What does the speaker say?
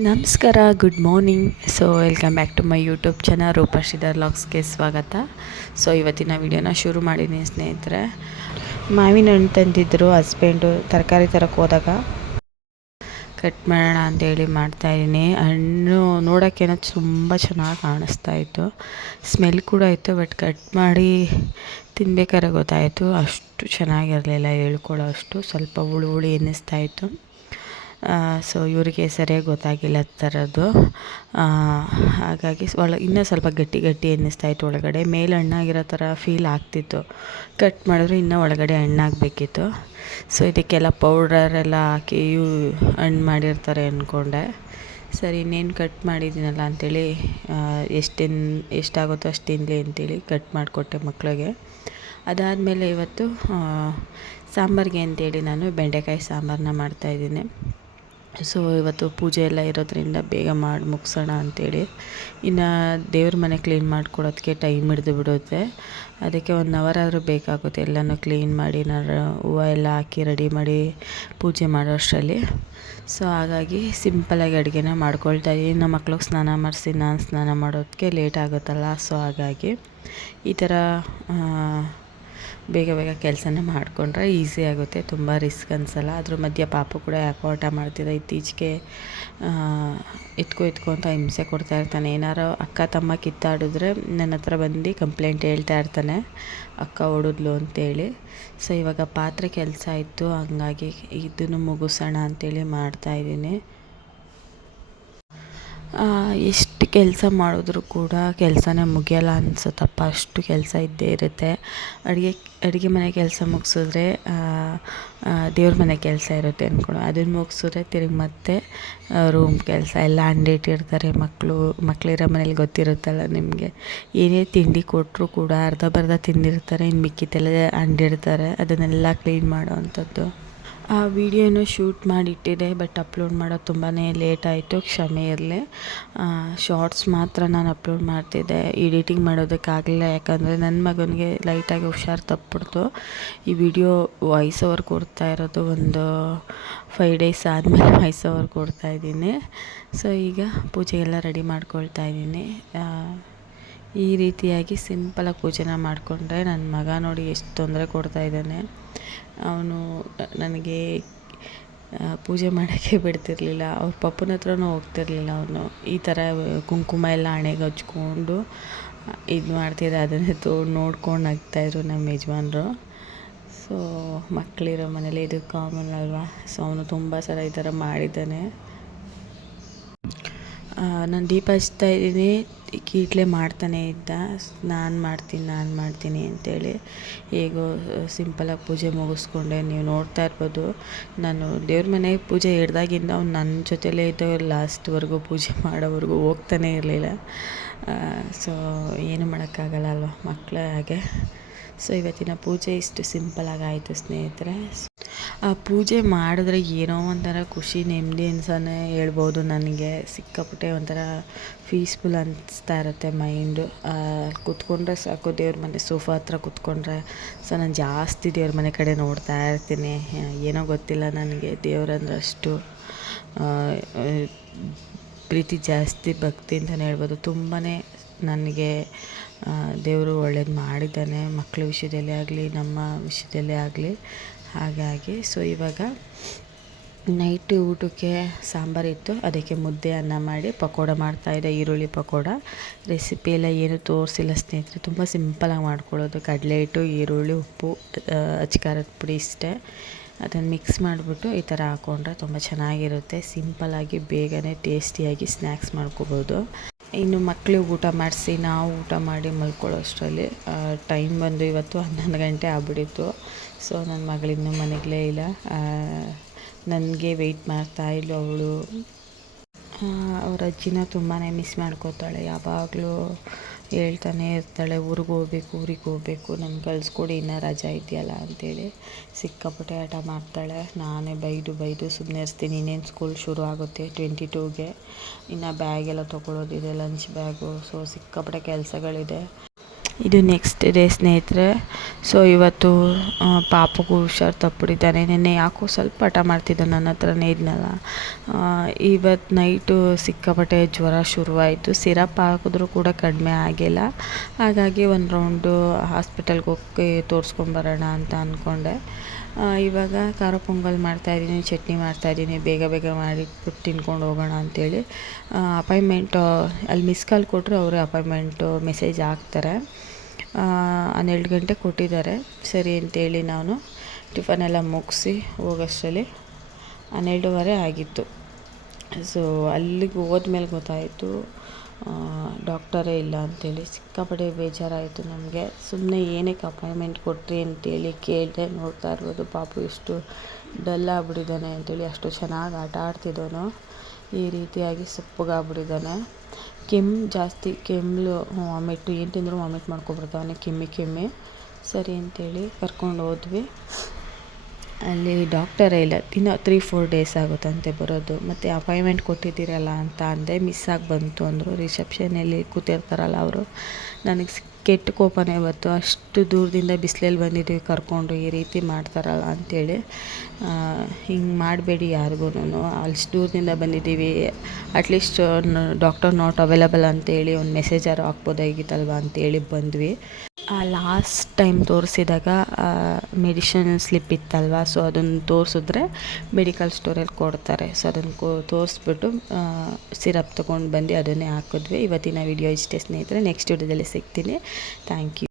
ನಮಸ್ಕಾರ good morning so welcome back to my YouTube channel Roopa Shridhar ಲಾಗ್ಸ್ಗೆ ಸ್ವಾಗತ. So ಇವತ್ತಿನ ವಿಡಿಯೋನ ಶುರು ಮಾಡಿದ್ದೀನಿ ಸ್ನೇಹಿತರೆ. ಮಾವಿನ ಹಣ್ಣು ತಂದಿದ್ದರು ಹಸ್ಬೆಂಡು ತರಕಾರಿ ತರಕ್ಕೆ ಹೋದಾಗ. ಕಟ್ ಮಾಡೋಣ ಅಂತೇಳಿ ಮಾಡ್ತಾಯಿದ್ದೀನಿ ಹಣ್ಣು ನೋಡೋಕ್ಕೇನೋ ತುಂಬ ಚೆನ್ನಾಗಿ ಕಾಣಿಸ್ತಾ ಇತ್ತು. ಸ್ಮೆಲ್ ಕೂಡ ಇತ್ತು ಬಟ್ ಕಟ್ ಮಾಡಿ ತಿನ್ಬೇಕಾದ್ರೆ ಗೊತ್ತಾಯಿತು. ಅಷ್ಟು ಚೆನ್ನಾಗಿರಲಿಲ್ಲ, ಹೇಳ್ಕೊಳ್ಳೋ ಅಷ್ಟು. ಸ್ವಲ್ಪ ಹುಳು ಹುಳಿ ಅನ್ನಿಸ್ತಾ ಇತ್ತು. ಸೊ ಇವರಿಗೆ ಸರಿಯಾಗಿ ಗೊತ್ತಾಗಿಲ್ಲ ಥರದ್ದು ಹಾಗಾಗಿ ಒಳ, ಇನ್ನೂ ಸ್ವಲ್ಪ ಗಟ್ಟಿ ಗಟ್ಟಿ ಅನ್ನಿಸ್ತಾ ಇತ್ತು ಒಳಗಡೆ. ಮೇಲೆ ಹಣ್ಣಾಗಿರೋ ಥರ ಫೀಲ್ ಆಗ್ತಿತ್ತು. ಕಟ್ ಮಾಡಿದ್ರೆ ಇನ್ನೂ ಒಳಗಡೆ ಹಣ್ಣಾಗಬೇಕಿತ್ತು. ಸೊ ಇದಕ್ಕೆಲ್ಲ ಪೌಡರೆಲ್ಲ ಹಾಕಿ ಇವು ಹಣ್ಣು ಮಾಡಿರ್ತಾರೆ ಅಂದ್ಕೊಂಡೆ ಸರಿ, ಇನ್ನೇನು ಕಟ್ ಮಾಡಿದ್ದೀನಲ್ಲ ಅಂಥೇಳಿ ಎಷ್ಟು ಎಷ್ಟಾಗುತ್ತೋ ಅಷ್ಟು ತಿನ್ನಲಿ ಅಂತೇಳಿ ಕಟ್ ಮಾಡಿಕೊಟ್ಟೆ ಮಕ್ಕಳಿಗೆ ಅದಾದಮೇಲೆ ಇವತ್ತು ಸಾಂಬಾರಿಗೆ ಅಂತೇಳಿ ನಾನು ಬೆಂಡೆಕಾಯಿ ಸಾಂಬಾರನ್ನ ಮಾಡ್ತಾಯಿದ್ದೀನಿ ಸೊ ಇವತ್ತು ಪೂಜೆ ಎಲ್ಲ ಇರೋದ್ರಿಂದ ಬೇಗ ಮಾಡಿ ಮುಗಿಸೋಣ ಅಂಥೇಳಿ ಇನ್ನು ದೇವ್ರ ಮನೆ ಕ್ಲೀನ್ ಮಾಡಿಕೊಡೋದಕ್ಕೆ ಟೈಮ್ ಹಿಡಿದು ಬಿಡುತ್ತೆ ಅದಕ್ಕೆ ಒನ್ ಅವರ್ ಆದರೂ ಬೇಕಾಗುತ್ತೆ. ಎಲ್ಲನೂ ಕ್ಲೀನ್ ಮಾಡಿ ನಾನು ಹೂವು ಎಲ್ಲ ಹಾಕಿ ರೆಡಿ ಮಾಡಿ ಪೂಜೆ ಮಾಡೋ ಅಷ್ಟರಲ್ಲಿ. ಸೊ ಹಾಗಾಗಿ ಸಿಂಪಲಾಗಿ ಅಡುಗೆನ ಮಾಡ್ಕೊಳ್ತಾ ಇದ್ದೀನಿ. ನಮ್ಮ ಮಕ್ಳಿಗೆ ಸ್ನಾನ ಮಾಡಿಸಿ, ನಾನು ಸ್ನಾನ ಮಾಡೋದಕ್ಕೆ ಲೇಟ್ ಆಗುತ್ತಲ್ಲ. ಸೊ ಹಾಗಾಗಿ ಈ ಥರ ಬೇಗ ಬೇಗ ಕೆಲಸನ ಮಾಡಿಕೊಂಡ್ರೆ ಈಸಿ ಆಗುತ್ತೆ. ತುಂಬ ರಿಸ್ಕ್ ಅನಿಸಲ್ಲ. ಅದ್ರ ಮಧ್ಯೆ ಪಾಪು ಕೂಡ ಯಾಕೋ ಆಟ ಮಾಡ್ತಿದ್ದ ಇತ್ತೀಚೆಗೆ ಇತ್ಕೋ ಇತ್ಕೋ ಅಂತ ಹಿಂಸೆ ಕೊಡ್ತಾ ಇರ್ತಾನೆ. ಏನಾರು ಅಕ್ಕ, ತಮ್ಮ ಕಿತ್ತಾಡಿದ್ರೆ ನನ್ನ ಹತ್ರ ಬಂದು ಕಂಪ್ಲೇಂಟ್ ಹೇಳ್ತಾ ಇರ್ತಾನೆ. ಅಕ್ಕ ಓಡಿದ್ಲು ಅಂತೇಳಿ. ಸೊ ಇವಾಗ ಪಾತ್ರೆ ಕೆಲಸ ಇತ್ತು ಹಂಗಾಗಿ ಇದನ್ನು ಮುಗಿಸೋಣ ಅಂತೇಳಿ ಮಾಡ್ತಾಯಿದ್ದೀನಿ ಎಷ್ಟು ಕೆಲಸ ಮಾಡಿದ್ರು ಕೂಡ ಕೆಲಸನೇ ಮುಗಿಯಲ್ಲ ಅನ್ಸುತ್ತಪ್ಪ. ಅಷ್ಟು ಕೆಲಸ ಇದ್ದೇ ಇರುತ್ತೆ. ಅಡುಗೆ ಅಡುಗೆ ಮನೆ ಕೆಲಸ ಮುಗಿಸಿದ್ರೆ ದೇವ್ರ ಮನೆ ಕೆಲಸ ಇರುತ್ತೆ ಅಂದ್ಕೊಂಡು ಅದನ್ನು ಮುಗಿಸಿದ್ರೆ ತಿರುಗಿ ಮತ್ತೆ ರೂಮ್ ಕೆಲಸ. ಎಲ್ಲ ಅಂಡಿಟ್ಟಿರ್ತಾರೆ ಮಕ್ಕಳು ಮಕ್ಕಳಿರೋ ಮನೇಲಿ ಗೊತ್ತಿರುತ್ತಲ್ಲ ನಿಮಗೆ. ಏನೇ ತಿಂಡಿ ಕೊಟ್ಟರು ಕೂಡ ಅರ್ಧ ಬರ್ಧ ತಿಂದಿರ್ತಾರೆ ಇನ್ನು ಮಿಕ್ಕಿದ್ದೆಲ್ಲ ಅಂಡಿರ್ತಾರೆ ಅದನ್ನೆಲ್ಲ ಕ್ಲೀನ್ ಮಾಡೋ ಅಂಥದ್ದು. ಆ ವಿಡಿಯೋನು ಶೂಟ್ ಮಾಡಿಟ್ಟಿದೆ ಬಟ್ ಅಪ್ಲೋಡ್ ಮಾಡೋದು ತುಂಬಾ ಲೇಟ್ ಆಯಿತು, ಕ್ಷಮೆ ಇರಲಿ. ಶಾರ್ಟ್ಸ್ ಮಾತ್ರ ನಾನು ಅಪ್ಲೋಡ್ ಮಾಡ್ತಿದ್ದೆ. ಎಡಿಟಿಂಗ್ ಮಾಡೋದಕ್ಕಾಗಲಿಲ್ಲ, ಯಾಕಂದರೆ ನನ್ನ ಮಗನಿಗೆ ಲೈಟಾಗಿ ಹುಷಾರು ತಪ್ಪಿಡ್ತು. ಈ ವಿಡಿಯೋ ವಾಯ್ಸ್ ಓವರ್ ಕೊಡ್ತಾ ಇರೋದು ಒಂದು ಫೈವ್ ಡೇಸ್ ಆದಮೇಲೆ ವಾಯ್ಸ್ ಓವರ್ ಕೊಡ್ತಾಯಿದ್ದೀನಿ ಸೊ ಈಗ ಪೂಜೆಗೆಲ್ಲ ರೆಡಿ ಮಾಡ್ಕೊಳ್ತಾ ಇದ್ದೀನಿ. ಈ ರೀತಿಯಾಗಿ ಸಿಂಪಲಾಗಿ ಪೂಜೆನ ಮಾಡಿಕೊಂಡ್ರೆ ನನ್ನ ಮಗ ನೋಡಿ ಎಷ್ಟು ತೊಂದರೆ ಕೊಡ್ತಾ ಇದ್ದಾನೆ. ಅವನು ನನಗೆ ಪೂಜೆ ಮಾಡೋಕ್ಕೆ ಬಿಡ್ತಿರಲಿಲ್ಲ. ಅವ್ರ ಪಪ್ಪನ ಹತ್ರನೂ ಹೋಗ್ತಿರ್ಲಿಲ್ಲ ಅವನು. ಈ ಥರ ಕುಂಕುಮ ಎಲ್ಲ ಹಣೆಗೆ ಹಚ್ಕೊಂಡು ಇದು ಮಾಡ್ತಿದ್ದೆ. ಅದನ್ನೇ ತೋ, ನೋಡ್ಕೊಂಡು ನಗ್ತಾಯಿದ್ರು ನಮ್ಮ ಯಜಮಾನ್ರು. ಸೊ ಮಕ್ಕಳಿರೋ ಮನೇಲಿ ಇದು ಕಾಮನ್ ಅಲ್ವಾ? ಸೊ ಅವನು ತುಂಬ ಸಲ ಈ ಥರ ಮಾಡಿದ್ದಾನೆ. ನಾನು ದೀಪ ಹಚ್ತಾ ಇದ್ದೀನಿ ಕೀಟ್ಲೆ ಮಾಡ್ತಾನೆ ಇದ್ದ. ನಾನು ಮಾಡ್ತೀನಿ ನಾನು ಮಾಡ್ತೀನಿ ಅಂತೇಳಿ ಹೇಗೋ ಸಿಂಪಲಾಗಿ ಪೂಜೆ ಮುಗಿಸ್ಕೊಂಡೆ. ನೀವು ನೋಡ್ತಾ ಇರ್ಬೋದು. ನಾನು ದೇವ್ರ ಮನೆಗೆ ಪೂಜೆ ಹಿಡ್ದಾಗಿಂದ ಅವ್ನು ನನ್ನ ಜೊತೆಲೇ ಇದ್ದ ಲಾಸ್ಟ್ವರೆಗೂ ಪೂಜೆ ಮಾಡೋವರೆಗೂ ಹೋಗ್ತಾನೆ ಇರಲಿಲ್ಲ. ಸೊ ಏನು ಮಾಡೋಕ್ಕಾಗಲ್ಲ ಅಲ್ವಾ ಮಕ್ಕಳೇ ಹಾಗೆ. ಸೊ ಇವತ್ತಿನ ಪೂಜೆ ಇಷ್ಟು ಸಿಂಪಲಾಗಿ ಆಯಿತು ಸ್ನೇಹಿತರೆ. ಆ, ಪೂಜೆ ಮಾಡಿದ್ರೆ ಏನೋ ಒಂಥರ ಖುಷಿ, ನೆಮ್ಮದಿ ಅನ್ಸನೇ ಹೇಳ್ಬೋದು ನನಗೆ. ಸಿಕ್ಕಾಪಟ್ಟೆ ಒಂಥರ ಪೀಸ್ಫುಲ್ ಅನಿಸ್ತಾ ಇರುತ್ತೆ ಮೈಂಡು ಕೂತ್ಕೊಂಡ್ರೆ ಸಾಕು ದೇವ್ರ ಮನೆ ಸೋಫಾ ಹತ್ರ ಕೂತ್ಕೊಂಡ್ರೆ ಸೊ, ನಾನು ಜಾಸ್ತಿ ದೇವ್ರ ಮನೆ ಕಡೆ ನೋಡ್ತಾ ಇರ್ತೀನಿ. ಏನೋ ಗೊತ್ತಿಲ್ಲ ನನಗೆ, ದೇವ್ರಂದ್ರೆ ಅಷ್ಟು ಪ್ರೀತಿ ಜಾಸ್ತಿ, ಭಕ್ತಿ ಅಂತಲೇ ಹೇಳ್ಬೋದು. ತುಂಬಾ ನನಗೆ ದೇವರು ಒಳ್ಳೇದು ಮಾಡಿದ್ದಾನೆ. ಮಕ್ಕಳ ವಿಷಯದಲ್ಲೇ ಆಗಲಿ, ನಮ್ಮ ವಿಷಯದಲ್ಲೇ ಆಗಲಿ. ಹಾಗಾಗಿ ಸೊ ಇವಾಗ ನೈಟ್ ಊಟಕ್ಕೆ ಸಾಂಬಾರಿತ್ತು. ಅದಕ್ಕೆ ಮುದ್ದೆ, ಅನ್ನ ಮಾಡಿ ಪಕೋಡ ಮಾಡ್ತಾಯಿದ್ದೆ ಈರುಳ್ಳಿ ಪಕೋಡ. ರೆಸಿಪಿ ಎಲ್ಲ ಏನು ತೋರಿಸಿಲ್ಲ ಸ್ನೇಹಿತರೆ. ತುಂಬ ಸಿಂಪಲಾಗಿ ಮಾಡ್ಕೊಳ್ಳೋದು. ಕಡಲೆ ಹಿಟ್ಟು ಈರುಳ್ಳಿ, ಉಪ್ಪು ಅಚ್ಕಾರದ ಪುಡಿ ಇಷ್ಟೇ. ಅದನ್ನು ಮಿಕ್ಸ್ ಮಾಡಿಬಿಟ್ಟು ಈ ಥರ ಹಾಕ್ಕೊಂಡ್ರೆ ತುಂಬ ಚೆನ್ನಾಗಿರುತ್ತೆ. ಸಿಂಪಲಾಗಿ, ಬೇಗನೆ, ಟೇಸ್ಟಿಯಾಗಿ ಸ್ನ್ಯಾಕ್ಸ್ ಮಾಡ್ಕೋಬೋದು. ಇನ್ನು ಮಕ್ಕಳಿಗೆ ಊಟ ಮಾಡಿಸಿ, ನಾವು ಊಟ ಮಾಡಿ ಮಲ್ಕೊಳ್ಳೋ ಅಷ್ಟರಲ್ಲಿ ಟೈಮ್ ಬಂದು ಇವತ್ತು ಹನ್ನೊಂದು ಗಂಟೆ ಆಗ್ಬಿಟ್ಟಿತ್ತು. ಸೊ ನನ್ನ ಮಗಳಿನ್ನೂ ಮನೆಗಲೇ ಇಲ್ಲ. ನನಗೆ ವೆಯ್ಟ್ ಮಾಡ್ತಾ ಇಲ್ಲ ಅವಳು. ಅವ್ರ ಅಜ್ಜಿನ ತುಂಬಾ ಮಿಸ್ ಮಾಡ್ಕೋತಾಳೆ. ಯಾವಾಗಲೂ ಹೇಳ್ತಾನೆ ಇರ್ತಾಳೆ, ಊರಿಗೆ ಹೋಗ್ಬೇಕು ಊರಿಗೆ ಹೋಗ್ಬೇಕು ನಮ್ಗೆ ಕಳಿಸ್ಕೊಡಿ ಇನ್ನೂ ರಜಾ ಇದೆಯಲ್ಲ ಅಂತೇಳಿ ಸಿಕ್ಕಾಪಟ್ಟೆ ಆಟ ಮಾಡ್ತಾಳೆ. ನಾನೇ ಬೈದು ಬೈದು ಸುಮ್ಮನೆ ಇರ್ತೀನಿ ಇನ್ನೇನು ಸ್ಕೂಲ್ ಶುರು ಆಗುತ್ತೆ ಟ್ವೆಂಟಿ ಟೂಗೆ ಇನ್ನು ಬ್ಯಾಗೆಲ್ಲ ತೊಗೊಳೋದಿದೆ ಲಂಚ್ ಬ್ಯಾಗು ಸೊ ಸಿಕ್ಕಾಪಟ್ಟೆ ಕೆಲಸಗಳಿದೆ. ಇದು ನೆಕ್ಸ್ಟ್ ಡೇ ಸ್ನೇಹಿತರೆ. ಸೊ ಇವತ್ತು ಪಾಪಗೂ ಹುಷಾರು ತಪ್ಪಿದ್ದಾನೆ. ನಿನ್ನೆ ಯಾಕೋ ಸ್ವಲ್ಪ ಹಠ ಮಾಡ್ತಿದ್ದ ನನ್ನ ಹತ್ರನೇ ಇದ್ನಲ್ಲ. ಇವತ್ತು ನೈಟು ಸಿಕ್ಕಾಪಟ್ಟೆ ಜ್ವರ ಶುರುವಾಯಿತು. ಸಿರಪ್ ಹಾಕಿದ್ರೂ ಕೂಡ ಕಡಿಮೆ ಆಗಿಲ್ಲ. ಹಾಗಾಗಿ ಒಂದು ರೌಂಡು ಹಾಸ್ಪಿಟಲ್ಗೆ ಹೋಗಿ ತೋರಿಸ್ಕೊಂಬರೋಣ ಅಂತ ಅಂದ್ಕೊಂಡೆ ಇವಾಗ ಖಾರ ಪೊಂಗಲ್ ಮಾಡ್ತಾಯಿದ್ದೀನಿ ಚಟ್ನಿ ಮಾಡ್ತಾಯಿದ್ದೀನಿ ಬೇಗ ಬೇಗ ಮಾಡಿಟ್ಬಿಟ್ಟು ತಿನ್ಕೊಂಡು ಹೋಗೋಣ ಅಂತೇಳಿ. ಅಪಾಯಿಂಟ್ಮೆಂಟು ಅಲ್ಲಿ ಮಿಸ್ ಕಾಲ್ ಕೊಟ್ಟರೆ ಅವರೇ ಅಪಾಯಿಂಟ್ಮೆಂಟು ಮೆಸೇಜ್ ಹಾಕ್ತಾರೆ. ಹನ್ನೆರಡು ಗಂಟೆ ಕೊಟ್ಟಿದ್ದಾರೆ. ಸರಿ ಅಂತೇಳಿ ನಾನು ಟಿಫನ್ ಎಲ್ಲ ಮುಗಿಸಿ ಹೋಗೋಷ್ಟರಲ್ಲಿ ಹನ್ನೆರಡೂವರೆ ಆಗಿತ್ತು. ಸೊ ಅಲ್ಲಿಗೆ ಹೋದ್ಮೇಲೆ ಗೊತ್ತಾಯಿತು ಡಾಕ್ಟರೇ ಇಲ್ಲ ಅಂತೇಳಿ. ಸಿಕ್ಕಾಪಟ್ಟೆ ಬೇಜಾರಾಯಿತು ನಮಗೆ. ಸುಮ್ಮನೆ ಏನಕ್ಕೆ ಅಪಾಯಿಂಟ್ಮೆಂಟ್ ಕೊಟ್ರಿ ಅಂತೇಳಿ ಕೇಳಿದೆ. ನೋಡ್ತಾ ಇರ್ಬೋದು, ಪಾಪು ಎಷ್ಟು ಡಲ್ ಆಗ್ಬಿಟ್ಟಿದ್ದಾನೆ ಅಂತೇಳಿ, ಅಷ್ಟು ಚೆನ್ನಾಗಿ ಆಟ ಆಡ್ತಿದ್ದವನು. ಈ ರೀತಿಯಾಗಿ ಸಪ್ಪಗಾಗ್ಬಿಟ್ಟಿದ್ದಾನೆ. ಕೆಮ್ಮು ಜಾಸ್ತಿ ಕೆಮ್ಮು ವಾಮಿಟ್, ಏನು ತಿಂದರೂ ವಾಮಿಟ್ ಮಾಡ್ಕೊಬಿಡ್ತಾವನೆ ಕೆಮ್ಮಿ ಕೆಮ್ಮಿ. ಸರಿ ಅಂತೇಳಿ ಕರ್ಕೊಂಡು ಹೋದ್ವಿ. ಅಲ್ಲಿ ಡಾಕ್ಟರೇ ಇಲ್ಲ. ದಿನ ತ್ರೀ ಫೋರ್ ಡೇಸ್ ಆಗುತ್ತಂತೆ ಬರೋದು. ಮತ್ತು ಅಪಾಯಿಂಟ್ಮೆಂಟ್ ಕೊಟ್ಟಿದ್ದೀರಲ್ಲ ಅಂತ ಅಂದೆ ಮಿಸ್ ಆಗಿ ಬಂತು ಅಂದರು. ರಿಸೆಪ್ಷನಲ್ಲಿ ಕೂತಿರ್ತಾರಲ್ಲ ಅವರು. ನನಗೆ ಸಿ- ಕೆಟ್ಟ ಕೋಪನೇ ಇವತ್ತು ಅಷ್ಟು ದೂರದಿಂದ ಬಿಸಿಲಲ್ಲಿ ಬಂದಿದ್ದೀವಿ, ಕರ್ಕೊಂಡು ಈ ರೀತಿ ಮಾಡ್ತಾರಲ್ಲ ಅಂಥೇಳಿ ಹಿಂಗೆ ಮಾಡಬೇಡಿ ಯಾರಿಗೂ ಅಷ್ಟು ದೂರದಿಂದ ಬಂದಿದ್ದೀವಿ. ಅಟ್ಲೀಸ್ಟ್ ಡಾಕ್ಟರ್ ನಾಟ್ ಅವೈಲಬಲ್ ಅಂತೇಳಿ ಒಂದು ಮೆಸೇಜಾರು ಹಾಕ್ಬೋದಾಗಿತ್ತಲ್ವ ಅಂತೇಳಿ ಬಂದ್ವಿ. ಲಾಸ್ಟ್ ಟೈಮ್ ತೋರಿಸಿದಾಗ ಮೆಡಿಷನ್ ಸ್ಲಿಪ್ ಇತ್ತಲ್ವ ಸೊ ಅದನ್ನು ತೋರಿಸಿದ್ರೆ ಮೆಡಿಕಲ್ ಸ್ಟೋರಲ್ಲಿ ಕೊಡ್ತಾರೆ. ಸೊ ಅದನ್ನು ಕೋ, ತೋರಿಸ್ಬಿಟ್ಟು ಸಿರಪ್ ತೊಗೊಂಡು ಬಂದು ಅದನ್ನೇ ಹಾಕಿದ್ವಿ. ಇವತ್ತಿನ ವಿಡಿಯೋ ಇಷ್ಟೇ ಸ್ನೇಹಿತರೆ. ನೆಕ್ಸ್ಟ್ ವಿಡಿಯೋದಲ್ಲಿ ಸಿಗ್ತೀನಿ. thank you.